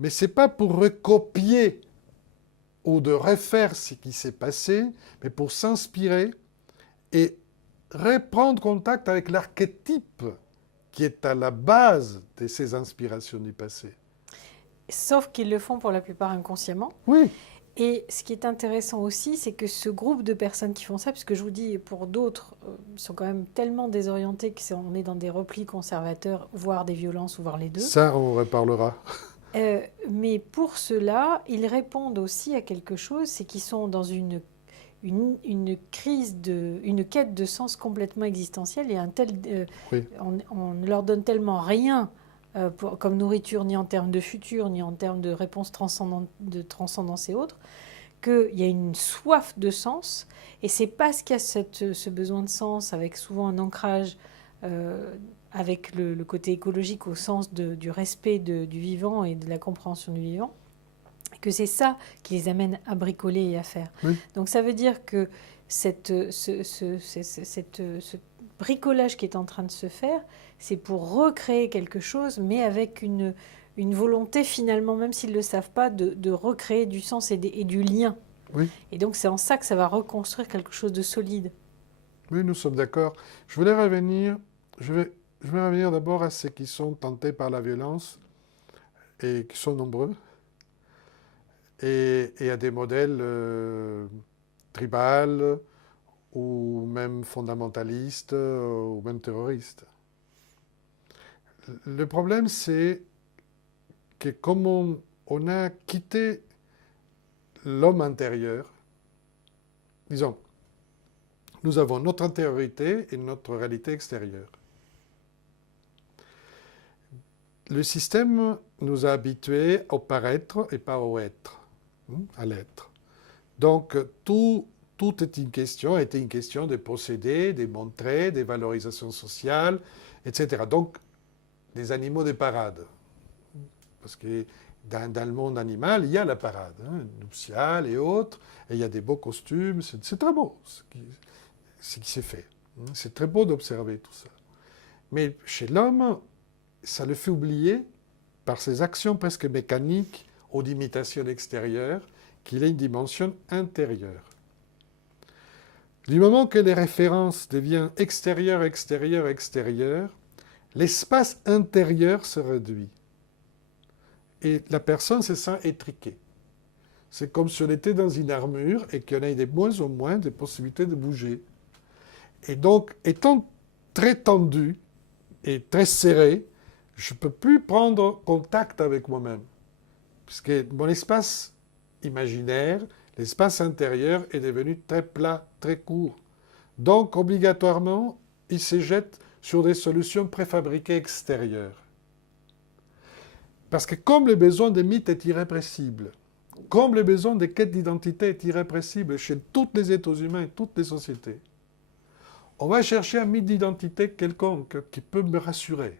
Mais ce n'est pas pour recopier ou de refaire ce qui s'est passé, mais pour s'inspirer et reprendre contact avec l'archétype qui est à la base de ces inspirations du passé. Sauf qu'ils le font pour la plupart inconsciemment. Oui, Et ce qui est intéressant aussi, c'est que ce groupe de personnes qui font ça, puisque je vous dis, pour d'autres, sont quand même tellement désorientés qu'on est dans des replis conservateurs, voire des violences, ou voire les deux. ça on reparlera. Mais pour cela, ils répondent aussi à quelque chose, c'est qu'ils sont dans une crise, une quête de sens complètement existentielle et Oui, on ne leur donne tellement rien comme nourriture, ni en termes de futur, ni en termes de réponses de transcendance et autres, qu'il y a une soif de sens. Et c'est parce qu'il y a ce besoin de sens, avec souvent un ancrage euh, avec le côté écologique au sens du respect du vivant et de la compréhension du vivant, que c'est ça qui les amène à bricoler et à faire. oui, Donc ça veut dire que ce bricolage qui est en train de se faire, c'est pour recréer quelque chose, mais avec une volonté finalement, même s'ils ne le savent pas, de recréer du sens et du lien. oui, Et donc c'est en ça que ça va reconstruire quelque chose de solide. oui, nous sommes d'accord. Je voulais revenir, je vais revenir d'abord à ceux qui sont tentés par la violence et qui sont nombreux, et à des modèles tribales ou même fondamentalistes ou même terroristes. Le problème, c'est que comme on a quitté l'homme intérieur, disons, nous avons notre intériorité et notre réalité extérieure. Le système nous a habitués au paraître et pas au être, à l'être. Donc, tout est une question, a été une question de posséder, de montrer, des valorisations sociales, etc. Donc, des animaux de parade. Parce que dans le monde animal, il y a la parade, nuptiale et autres, et il y a des beaux costumes, c'est très beau ce qui s'est fait. C'est très beau d'observer tout ça. Mais chez l'homme, ça le fait oublier, par ses actions presque mécaniques ou d'imitation extérieure, qu'il a une dimension intérieure. Du moment que les références deviennent extérieures, extérieures, extérieures, l'espace intérieur se réduit. Et la personne se sent étriquée. C'est comme si on était dans une armure et qu'on ait de moins en moins de possibilités de bouger. Et donc, étant très tendu et très serré, je ne peux plus prendre contact avec moi-même. Puisque mon espace imaginaire, l'espace intérieur est devenu très plat, très court. Donc, obligatoirement, il se jette sur des solutions préfabriquées extérieures. Parce que comme le besoin de mythe est irrépressible, comme le besoin de quête d'identité est irrépressible chez tous les êtres humains et toutes les sociétés, on va chercher un mythe d'identité quelconque qui peut me rassurer.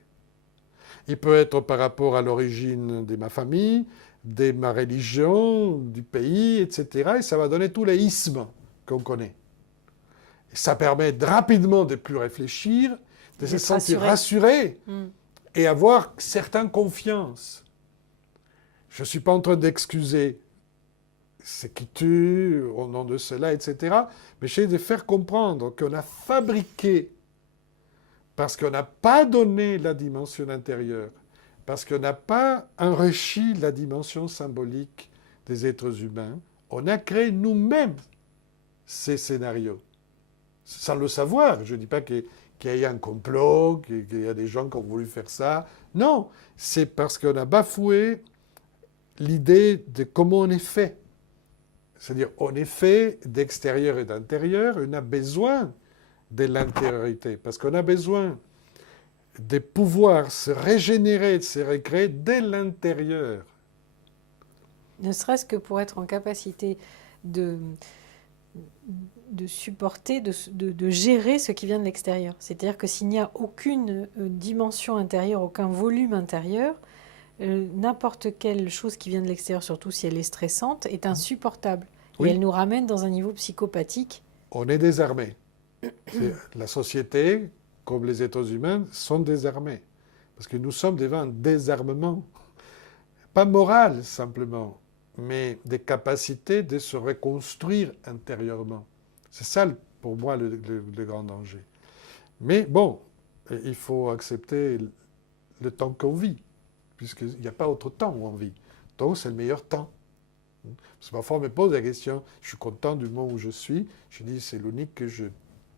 Il peut être par rapport à l'origine de ma famille, de ma religion, du pays, etc. Et ça va donner tous les ismes qu'on connaît. Et ça permet rapidement de plus réfléchir, de se sentir rassuré et avoir certaine confiance. Je ne suis pas en train d'excuser ce qui tue au nom de cela, etc. Mais j'essaie de faire comprendre qu'on a fabriqué, parce qu'on n'a pas donné la dimension intérieure, parce qu'on n'a pas enrichi la dimension symbolique des êtres humains, on a créé nous-mêmes ces scénarios. Sans le savoir, je ne dis pas qu'il y a eu un complot, qu'il y a des gens qui ont voulu faire ça. Non, c'est parce qu'on a bafoué l'idée de comment on est fait. C'est-à-dire, on est fait d'extérieur et d'intérieur, on a besoin de l'intériorité, parce qu'on a besoin de pouvoir se régénérer, de se recréer dès l'intérieur. Ne serait-ce que pour être en capacité de, de supporter, de gérer ce qui vient de l'extérieur. C'est-à-dire que s'il n'y a aucune dimension intérieure, aucun volume intérieur, n'importe quelle chose qui vient de l'extérieur, surtout si elle est stressante, est insupportable. Et Oui, elle nous ramène dans un niveau psychopathique. on est désarmé. La société, comme les êtres humains, sont désarmés. Parce que nous sommes devant un désarmement. pas morales simplement, mais des capacités de se reconstruire intérieurement. C'est ça, pour moi, le grand danger. Mais bon, il faut accepter le temps qu'on vit, puisqu'il n'y a pas autre temps où on vit. Donc, c'est le meilleur temps. Parce que parfois, on me pose la question, je suis content du monde où je suis. Je dis, c'est l'unique que je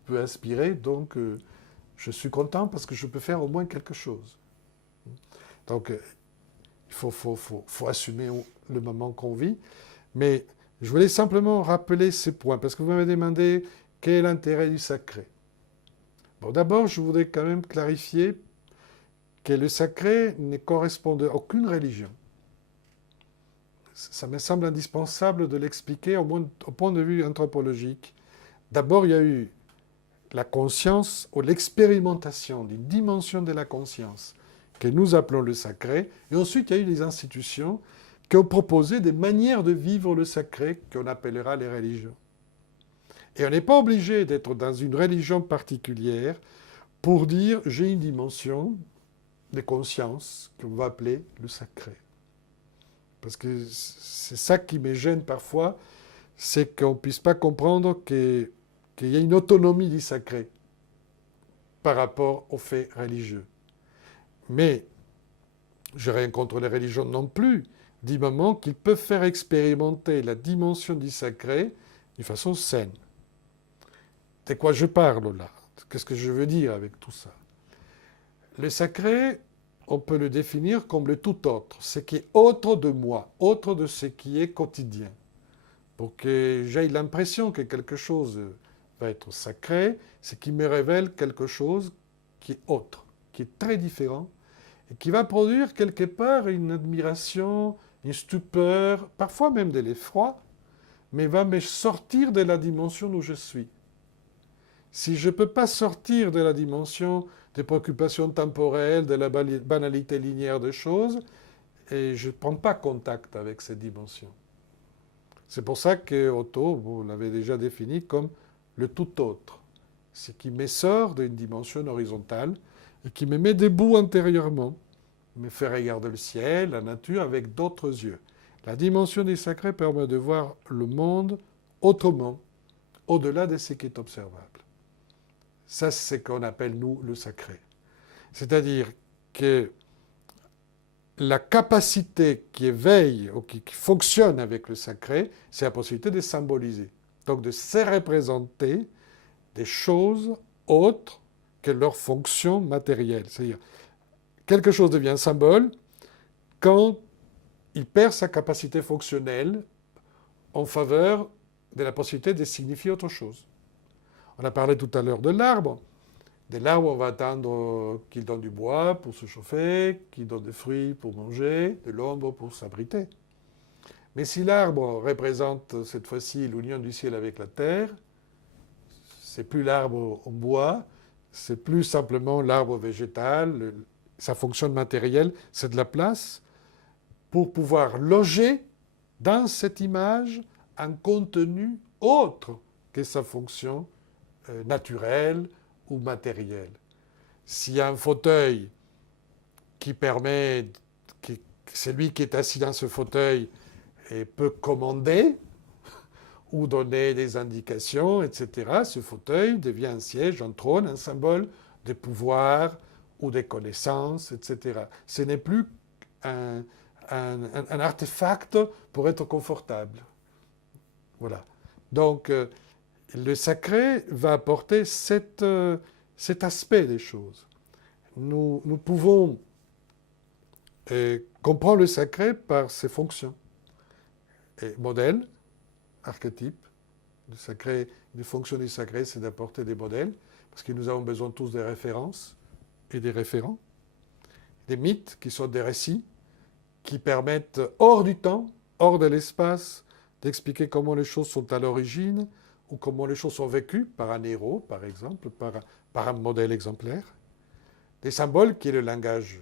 peux inspirer, donc je suis content parce que je peux faire au moins quelque chose. Donc, il faut assumer le moment qu'on vit. Mais je voulais simplement rappeler ces points, parce que vous m'avez demandé quel est l'intérêt du sacré. Bon, d'abord, je voudrais quand même clarifier que le sacré ne correspond à aucune religion. Ça me semble indispensable de l'expliquer au point de vue anthropologique. D'abord, il y a eu la conscience ou l'expérimentation d'une dimension de la conscience que nous appelons le sacré. Et ensuite, il y a eu des institutions qui ont proposé des manières de vivre le sacré qu'on appellera les religions. Et on n'est pas obligé d'être dans une religion particulière pour dire j'ai une dimension de conscience qu'on va appeler le sacré. Parce que c'est ça qui me gêne parfois, c'est qu'on ne puisse pas comprendre qu'il y a une autonomie du sacré par rapport aux faits religieux. Mais je n'ai rien contre les religions non plus, du moment qu'ils peuvent faire expérimenter la dimension du sacré d'une façon saine. De quoi je parle là? Qu'est-ce que je veux dire avec tout ça? Le sacré, on peut le définir comme le tout autre, ce qui est autre de moi, autre de ce qui est quotidien. Pour que j'aie l'impression que quelque chose va être sacré, c'est qu'il me révèle quelque chose qui est autre, qui est très différent, et qui va produire quelque part une admiration, une stupeur, parfois même de l'effroi, mais va me sortir de la dimension où je suis. Si je ne peux pas sortir de la dimension des préoccupations temporelles, de la banalité linéaire des choses, et je ne prends pas contact avec cette dimension. C'est pour ça que Otto, vous l'avez déjà défini comme le tout autre. Ce qui me sort d'une dimension horizontale et qui me met debout intérieurement, me fait regarder le ciel, la nature avec d'autres yeux. La dimension du sacré permet de voir le monde autrement, au-delà de ce qui est observable. Ça, c'est ce qu'on appelle, nous, le sacré. C'est-à-dire que la capacité qui éveille ou qui fonctionne avec le sacré, c'est la possibilité de symboliser. Donc de se représenter des choses autres que leur fonction matérielle. C'est-à-dire, quelque chose devient symbole quand il perd sa capacité fonctionnelle en faveur de la possibilité de signifier autre chose. On a parlé tout à l'heure de l'arbre. De l'arbre, on va attendre qu'il donne du bois pour se chauffer, qu'il donne des fruits pour manger, de l'ombre pour s'abriter. Mais si l'arbre représente cette fois-ci l'union du ciel avec la terre, c'est plus l'arbre en bois, c'est plus simplement l'arbre végétal, sa fonction matérielle, c'est de la place pour pouvoir loger dans cette image un contenu autre que sa fonction naturelle ou matérielle. S'il y a un fauteuil qui permet, celui qui est assis dans ce fauteuil et peut commander ou donner des indications, etc., ce fauteuil devient un siège, un trône, un symbole de pouvoir ou de connaissances, etc. Ce n'est plus un artefact pour être confortable. Voilà. Donc, le sacré va apporter cet aspect des choses. Nous pouvons comprendre le sacré par ses fonctions. Et modèles, archétypes, le sacré, une fonction du sacré, c'est d'apporter des modèles, parce que nous avons besoin tous des références et des référents, des mythes qui sont des récits, qui permettent, hors du temps, hors de l'espace, d'expliquer comment les choses sont à l'origine, ou comment les choses sont vécues par un héros, par exemple, par un modèle exemplaire. Des symboles qui est le langage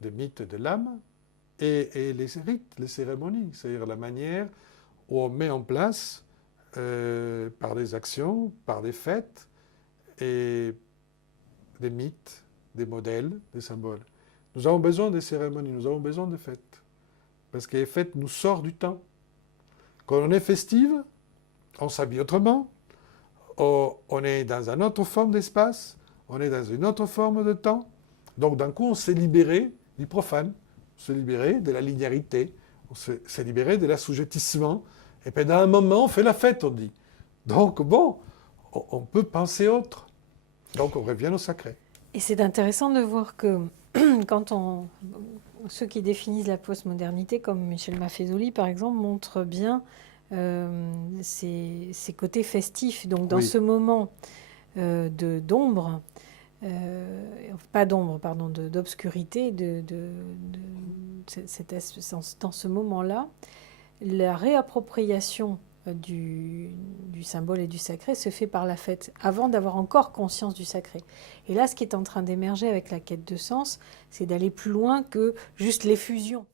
des mythes de l'âme, et les rites, les cérémonies, c'est-à-dire la manière où on met en place, par des actions, par des fêtes, et des mythes, des modèles, des symboles. Nous avons besoin des cérémonies, nous avons besoin des fêtes. parce que les fêtes nous sortent du temps. Quand on est festive, on s'habille autrement, on est dans une autre forme d'espace, on est dans une autre forme de temps. Donc d'un coup, on s'est libéré du profane, on s'est libéré de la linéarité, on s'est libéré de l'assujettissement. Et pendant un moment, on fait la fête, on dit. Donc bon, on peut penser autre. Donc on revient au sacré. Et c'est intéressant de voir que quand ceux qui définissent la postmodernité, comme Michel Maffezoli par exemple, montrent bien ces côtés festifs. Donc dans ce moment d'ombre, pas d'ombre, pardon, d'obscurité, dans ce moment-là, la réappropriation du symbole et du sacré se fait par la fête, avant d'avoir encore conscience du sacré. Et là, ce qui est en train d'émerger avec la quête de sens, c'est d'aller plus loin que juste l'effusion.